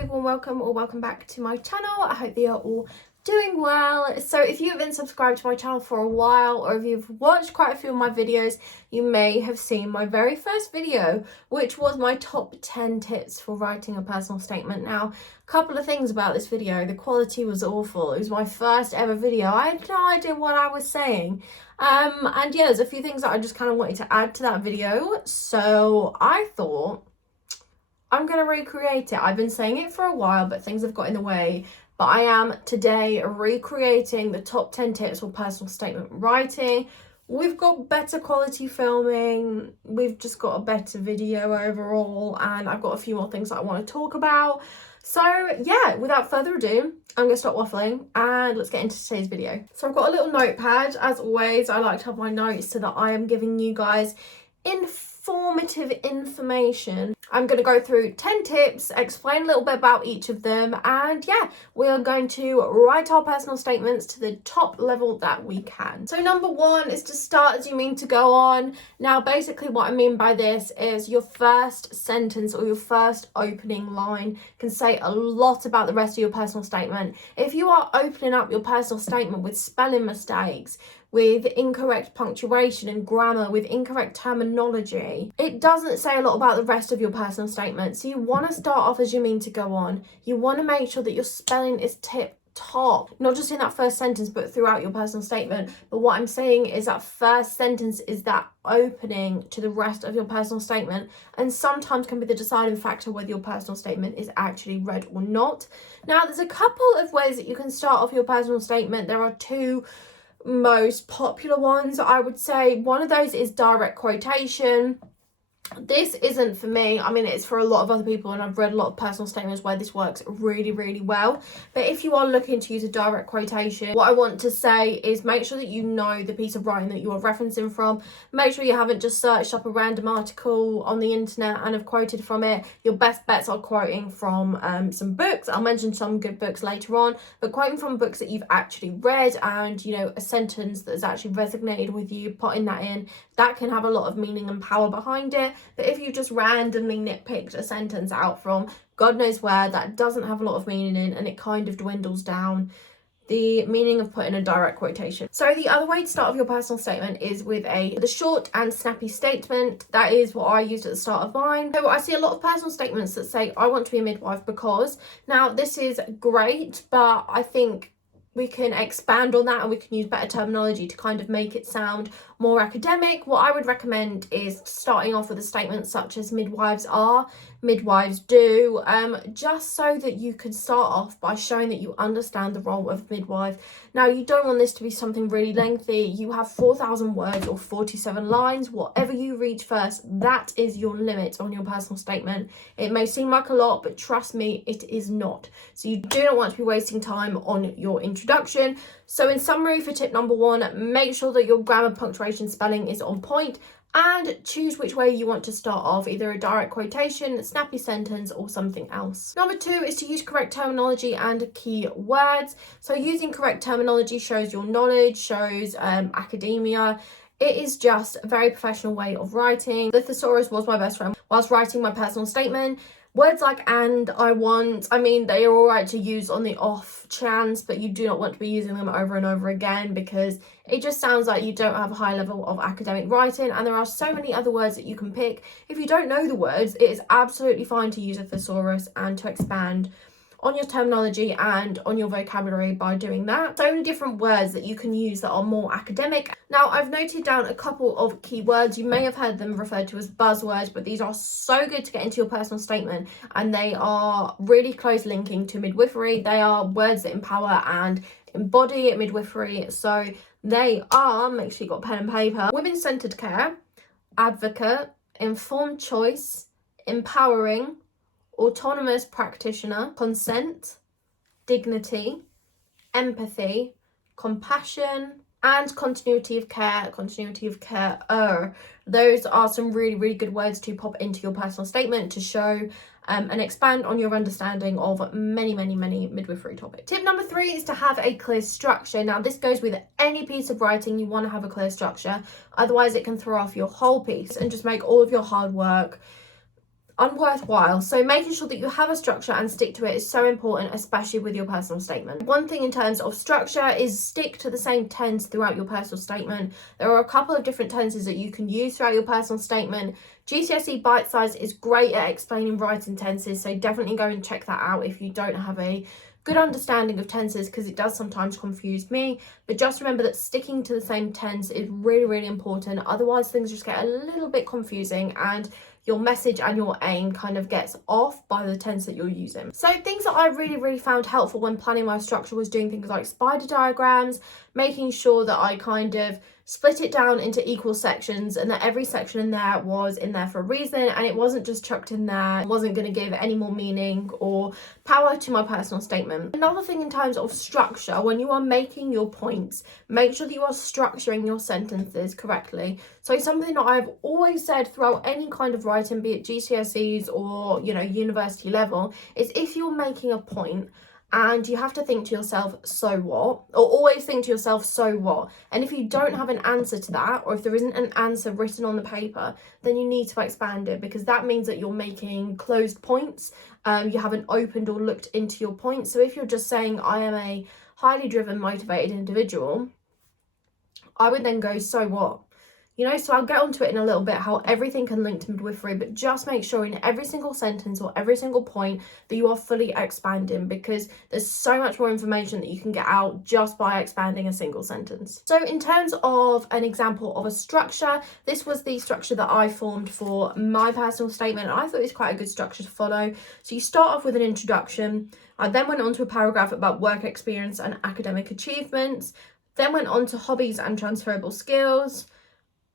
big warm welcome or welcome back to my channel. I hope that you're all doing well. So if you have been subscribed to my channel for a while, or if you've watched quite a few of my videos, you may have seen my very first video, which was my top 10 tips for writing a personal statement. Now, a couple of things about this video: the quality was awful. It was my first ever video. I had no idea what I was saying. And yeah, there's a few things that I just kind of wanted to add to that video. So I thought I'm going to recreate it. I've been saying it for a while, but things have got in the way. But I am today recreating the top 10 tips for personal statement writing. We've got better quality filming. We've just got a better video overall. And I've got a few more things that I want to talk about. So yeah, without further ado, I'm going to stop waffling and let's get into today's video. So I've got a little notepad. As always, I like to have my notes so that I am giving you guys informative information. I'm going to go through 10 tips, explain a little bit about each of them, and yeah, we are going to write our personal statements to the top level that we can. So number one is to start as you mean to go on. Now basically what I mean by this is your first sentence or your first opening line can say a lot about the rest of your personal statement. If you are opening up your personal statement with spelling mistakes, with incorrect punctuation and grammar, with incorrect terminology, it doesn't say a lot about the rest of your personal statement. So you want to start off as you mean to go on. You want to make sure that your spelling is tip top, not just in that first sentence but throughout your personal statement. But what I'm saying is that first sentence is that opening to the rest of your personal statement, and sometimes can be the deciding factor whether your personal statement is actually read or not. Now there's a couple of ways that you can start off your personal statement. There are two most popular ones, I would say. One of those is direct quotation. This isn't for me. I mean, it's for a lot of other people, and I've read a lot of personal statements where this works really, really well. But if you are looking to use a direct quotation, what I want to say is make sure that you know the piece of writing that you are referencing from. Make sure you haven't just searched up a random article on the internet and have quoted from it. Your best bets are quoting from some books. I'll mention some good books later on, but quoting from books that you've actually read, and you know, a sentence that has actually resonated with you, putting that in, that can have a lot of meaning and power behind it. But if you just randomly nitpicked a sentence out from God knows where, that doesn't have a lot of meaning in, and it kind of dwindles down the meaning of putting a direct quotation. So the other way to start off your personal statement is with the short and snappy statement. That is what I used at the start of mine. So I see a lot of personal statements that say, I want to be a midwife because. Now this is great, but I think we can expand on that and we can use better terminology to kind of make it sound more academic. What I would recommend is starting off with a statement such as midwives are, midwives do, just so that you can start off by showing that you understand the role of midwife. Now you don't want this to be something really lengthy. You have 4,000 words or 47 lines. Whatever you reach first, that is your limit on your personal statement. It may seem like a lot, but trust me, it is not. So you do not want to be wasting time on your introduction. So in summary, for tip number one, make sure that your grammar, punctuation, spelling is on point, and choose which way you want to start off, either a direct quotation, a snappy sentence, or something else. Number two is to use correct terminology and key words. So using correct terminology shows your knowledge, shows academia. It is just a very professional way of writing. The thesaurus was my best friend whilst writing my personal statement. Words like and, I want, I mean, they are all right to use on the off chance, but you do not want to be using them over and over again because it just sounds like you don't have a high level of academic writing. And there are so many other words that you can pick. If you don't know the words, it is absolutely fine to use a thesaurus and to expand on your terminology and on your vocabulary by doing that. So many different words that you can use that are more academic. Now I've noted down a couple of keywords. You may have heard them referred to as buzzwords, but these are so good to get into your personal statement, and they are really close linking to midwifery. They are words that empower and embody midwifery. So they are, make sure you got pen and paper: women-centered care, advocate, informed choice, empowering, autonomous practitioner, consent, dignity, empathy, compassion, and continuity of care, Those are some really, really good words to pop into your personal statement to show and expand on your understanding of many, many, many midwifery topics. Tip number three is to have a clear structure. Now this goes with any piece of writing. You want to have a clear structure, otherwise it can throw off your whole piece and just make all of your hard work unworthwhile. So making sure that you have a structure and stick to it is so important, especially with your personal statement. One thing in terms of structure is stick to the same tense throughout your personal statement. There are a couple of different tenses that you can use throughout your personal statement. GCSE Bite Size is great at explaining writing tenses, so definitely go and check that out if you don't have a good understanding of tenses, because it does sometimes confuse me. But just remember that sticking to the same tense is really, really important. Otherwise things just get a little bit confusing and your message and your aim kind of gets off by the tense that you're using. So things that I really found helpful when planning my structure was doing things like spider diagrams, making sure that I kind of split it down into equal sections and that every section in there was in there for a reason, and it wasn't just chucked in there, it wasn't going to give any more meaning or power to my personal statement. Another thing in terms of structure, when you are making your points, make sure that you are structuring your sentences correctly. So something that I've always said throughout any kind of writing, be it GCSEs or, you know, university level, is if you're making a point and you have to think to yourself, so what? Or always think to yourself, so what? And if you don't have an answer to that, or if there isn't an answer written on the paper, then you need to expand it, because that means that you're making closed points. You haven't opened or looked into your points. So if you're just saying, I am a highly driven, motivated individual, I would then go, so what? You know, so I'll get onto it in a little bit, how everything can link to midwifery, but just make sure in every single sentence or every single point that you are fully expanding, because there's so much more information that you can get out just by expanding a single sentence. So in terms of an example of a structure, this was the structure that I formed for my personal statement. I thought it was quite a good structure to follow. So you start off with an introduction. I then went on to a paragraph about work experience and academic achievements, then went on to hobbies and transferable skills,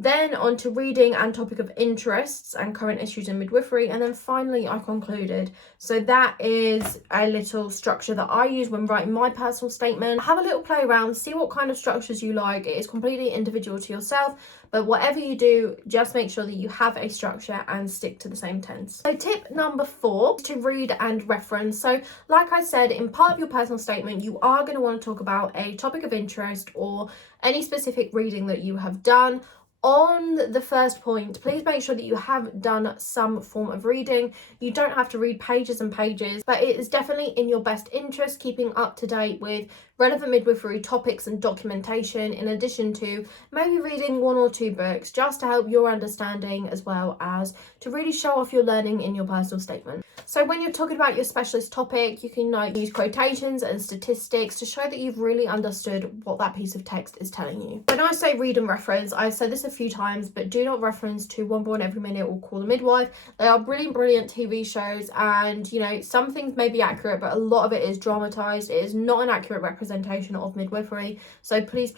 then on to reading and topic of interests and current issues in midwifery, and then finally I concluded. So that is a little structure that I use when writing my personal statement. Have a little play around, see what kind of structures you like. It is completely individual to yourself, but whatever you do, just make sure that you have a structure and stick to the same tense. So tip number 4 is to read and reference. So like I said, in part of your personal statement, you are going to want to talk about a topic of interest or any specific reading that you have done. On the first point, please make sure that you have done some form of reading. You don't have to read pages and pages, but it is definitely in your best interest keeping up to date with relevant midwifery topics and documentation, in addition to maybe reading 1 or 2 books, just to help your understanding as well as to really show off your learning in your personal statement. So when you're talking about your specialist topic, you can use quotations and statistics to show that you've really understood what that piece of text is telling you. When I say read and reference, I've said this a few times, but do not reference to One Born Every Minute or Call the Midwife. They are brilliant TV shows, and you know, some things may be accurate, but a lot of it is dramatized. It is not an accurate representation of midwifery. So please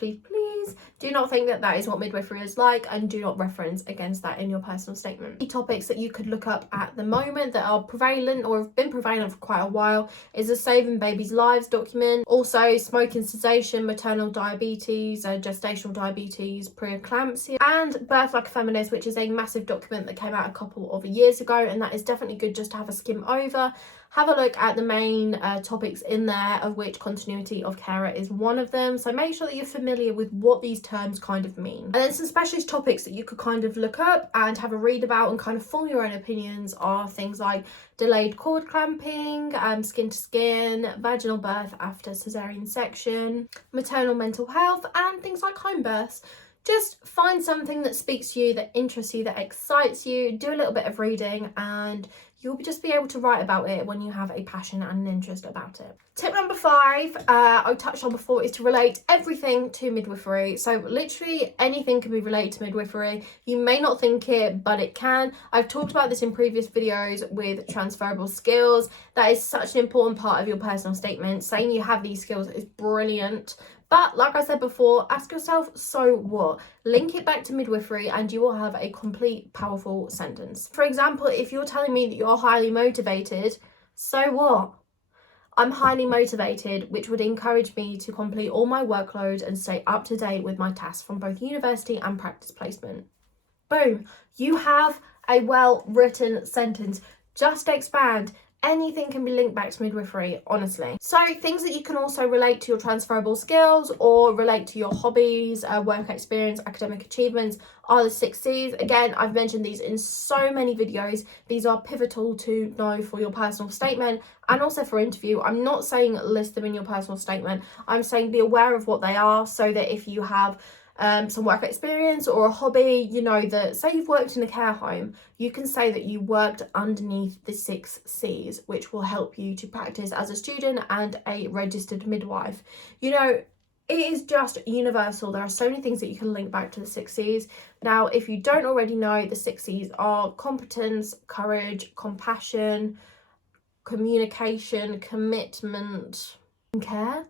do not think that that is what midwifery is like, and do not reference against that in your personal statement. The topics that you could look up at the moment that are prevalent or have been prevalent for quite a while is the Saving Babies' Lives document, also smoking cessation, maternal diabetes, gestational diabetes, preeclampsia, and Birth Like a Feminist, which is a massive document that came out a couple of years ago, and that is definitely good just to have a skim over. Have a look at the main topics in there, of which continuity of carer is one of them. So make sure that you're familiar with what these terms kind of mean. And then some specialist topics that you could kind of look up and have a read about and kind of form your own opinions are things like delayed cord clamping, skin to skin, vaginal birth after cesarean section, maternal mental health, and things like home births. Just find something that speaks to you, that interests you, that excites you, do a little bit of reading, and you'll just be able to write about it when you have a passion and an interest about it. Tip number 5, I touched on before, is to relate everything to midwifery. So literally anything can be related to midwifery. You may not think it, but it can. I've talked about this in previous videos with transferable skills. That is such an important part of your personal statement. Saying you have these skills is brilliant. But like I said before, ask yourself, so what? Link it back to midwifery and you will have a complete, powerful sentence. For example, if you're telling me that you're highly motivated, so what? I'm highly motivated, which would encourage me to complete all my workload and stay up to date with my tasks from both university and practice placement. Boom, you have a well-written sentence. Just expand. anything can be linked back to midwifery, honestly. So things that you can also relate to your transferable skills or relate to your hobbies, work experience, academic achievements are the 6 C's. Again, I've mentioned these in so many videos. These are pivotal to know for your personal statement and also for interview. I'm not saying list them in your personal statement. I'm saying be aware of what they are, so that if you have some work experience or a hobby, you know that, say you've worked in a care home, you can say that you worked underneath the 6 C's, which will help you to practice as a student and a registered midwife. You know, it is just universal. There are so many things that you can link back to the 6 C's. Now, if you don't already know, the 6 C's are competence, courage, compassion, communication, commitment, and care.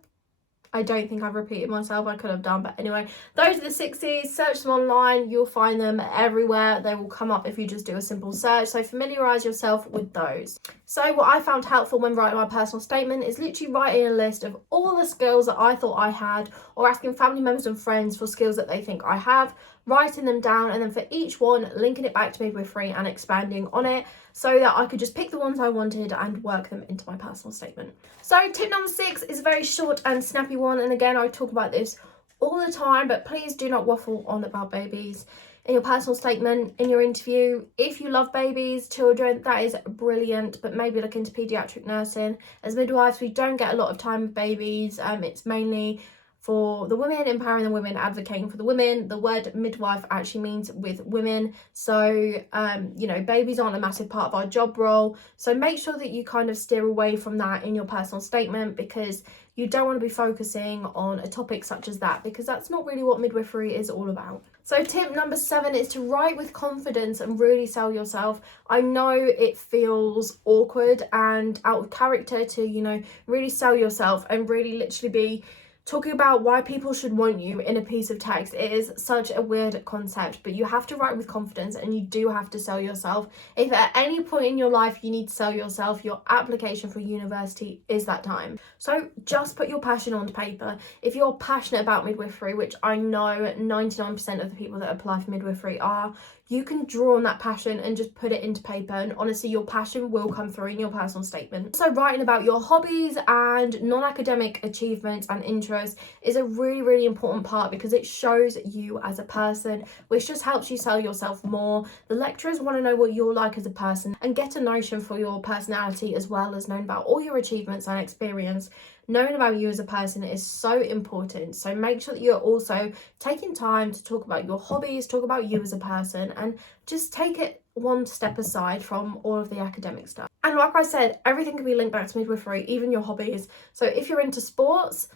I don't think I've repeated myself. I could have done, but anyway, those are the 6 C's. Search them online. You'll find them everywhere. They will come up if you just do a simple search. So familiarise yourself with those. So what I found helpful when writing my personal statement is literally writing a list of all the skills that I thought I had, or asking family members and friends for skills that they think I have, writing them down, and then for each one, linking it back to midwifery and expanding on it, so that I could just pick the ones I wanted and work them into my personal statement. So tip number 6 is a very short and snappy one, and again, I talk about this all the time, but please do not waffle on about babies in your personal statement, in your interview. If you love babies, children, that is brilliant, but maybe look into paediatric nursing. As midwives, we don't get a lot of time with babies. It's mainly for the women, empowering the women, advocating for the women. The word midwife actually means with women. So, you know, babies aren't a massive part of our job role. So make sure that you kind of steer away from that in your personal statement, because you don't want to be focusing on a topic such as that, because that's not really what midwifery is all about. So tip number 7 is to write with confidence and really sell yourself. I know it feels awkward and out of character to, you know, really sell yourself and really literally be talking about why people should want you in a piece of text. It is such a weird concept, but you have to write with confidence and you do have to sell yourself. If at any point in your life you need to sell yourself, your application for university is that time. So just put your passion onto paper. If you're passionate about midwifery, which I know 99% of the people that apply for midwifery are, you can draw on that passion and just put it into paper, and honestly your passion will come through in your personal statement. So writing about your hobbies and non-academic achievements and interests is a really important part, because it shows you as a person, which just helps you sell yourself more. The lecturers want to know what you're like as a person and get a notion for your personality, as well as knowing about all your achievements and experience. Knowing about you as a person is so important. So make sure that you're also taking time to talk about your hobbies, talk about you as a person, and just take it one step aside from all of the academic stuff. And like I said, everything can be linked back to midwifery, even your hobbies. So if you're into sports,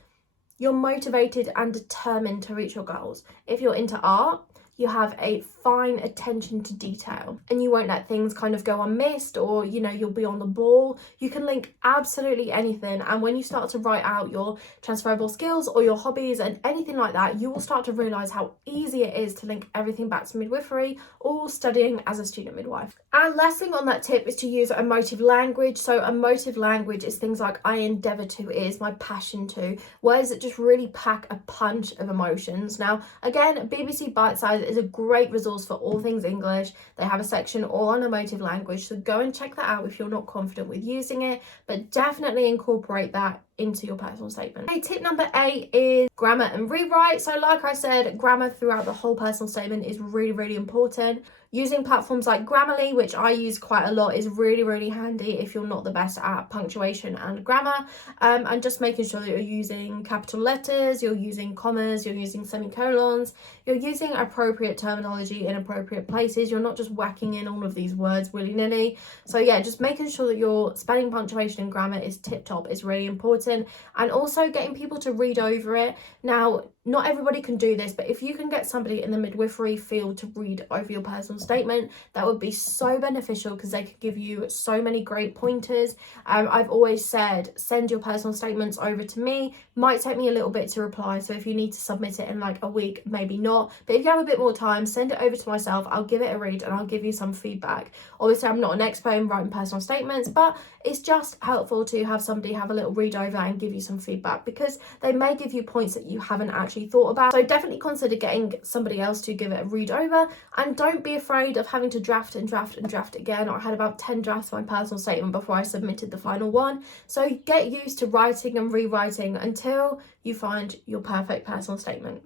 you're motivated and determined to reach your goals. If you're into art, you have a fine attention to detail and you won't let things kind of go unmissed, or, you know, you'll be on the ball. You can link absolutely anything, and when you start to write out your transferable skills or your hobbies and anything like that, you will start to realise how easy it is to link everything back to midwifery or studying as a student midwife. And last thing on that tip is to use emotive language. So emotive language is things like I endeavour to, is my passion to, words that just really pack a punch of emotions. Now again, BBC Bitesize is a great resource for all things English. They have a section all on emotive language, so go and check that out if you're not confident with using it, but definitely incorporate that into your personal statement. Okay, tip number 8 is grammar and rewrite. So like I said, grammar throughout the whole personal statement is really important. Using platforms like Grammarly, which I use quite a lot, is really handy if you're not the best at punctuation and grammar, and just making sure that you're using capital letters, you're using commas, you're using semicolons, you're using appropriate terminology in appropriate places. You're not just whacking in all of these words willy-nilly. So yeah, just making sure that your spelling, punctuation and grammar is tip-top is really important, and also getting people to read over it. Now, not everybody can do this, but if you can get somebody in the midwifery field to read over your personal statement, that would be so beneficial, because they could give you so many great pointers. I've always said, send your personal statements over to me. Might take me a little bit to reply, so if you need to submit it in like a week, maybe not, but if you have a bit more time, send it over to myself. I'll give it a read and I'll give you some feedback. Obviously I'm not an expert in writing personal statements, but it's just helpful to have somebody have a little read over and give you some feedback, because they may give you points that you haven't actually actually thought about. So definitely consider getting somebody else to give it a read over, and don't be afraid of having to draft and draft and draft again. I had about 10 drafts of my personal statement before I submitted the final one. So get used to writing and rewriting until you find your perfect personal statement.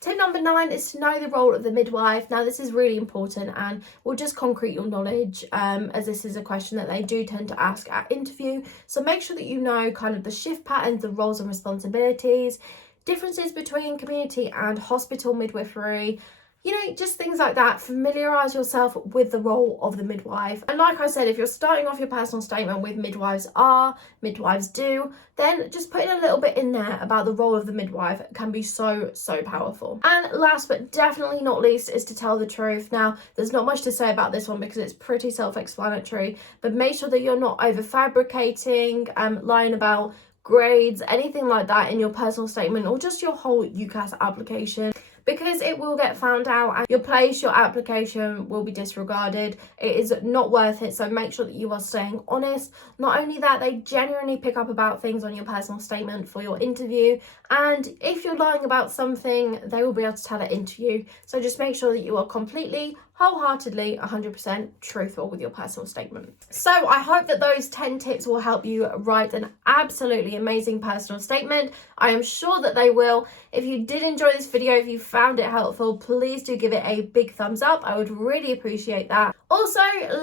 Tip number 9 is to know the role of the midwife. Now this is really important and will just concrete your knowledge, as this is a question that they do tend to ask at interview. So make sure that you know kind of the shift patterns, the roles and responsibilities, differences between community and hospital midwifery, you know, just things like that. Familiarise yourself with the role of the midwife. And like I said, if you're starting off your personal statement with midwives are, midwives do, then just putting a little bit in there about the role of the midwife can be so powerful. And last but definitely not least is to tell the truth. Now, there's not much to say about this one because it's pretty self-explanatory, but make sure that you're not over fabricating, lying about grades, anything like that in your personal statement or just your whole UCAS application, because it will get found out and your application will be disregarded. It is not worth it, so make sure that you are staying honest. Not only that, they genuinely pick up about things on your personal statement for your interview, and if you're lying about something, they will be able to tell it into you. So just make sure that you are completely, wholeheartedly 100% truthful with your personal statement. So I hope that those 10 tips will help you write an absolutely amazing personal statement. I am sure that they will. If you did enjoy this video, if you found it helpful, please do give it a big thumbs up. I would really appreciate that. Also,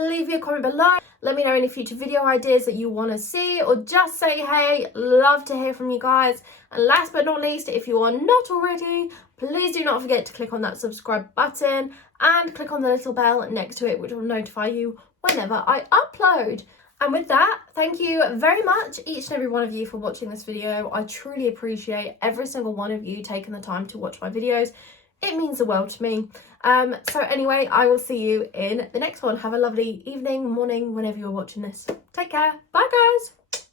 leave your comment below. Let me know any future video ideas that you want to see, or just say hey. Love to hear from you guys. And last but not least, if you are not already, please do not forget to click on that subscribe button and click on the little bell next to it, which will notify you whenever I upload. And with that, thank you very much, each and every one of you, for watching this video. I truly appreciate every single one of you taking the time to watch my videos. It means the world to me. So anyway, I will see you in the next one. Have a lovely evening, morning, whenever you're watching this. Take care. Bye, guys.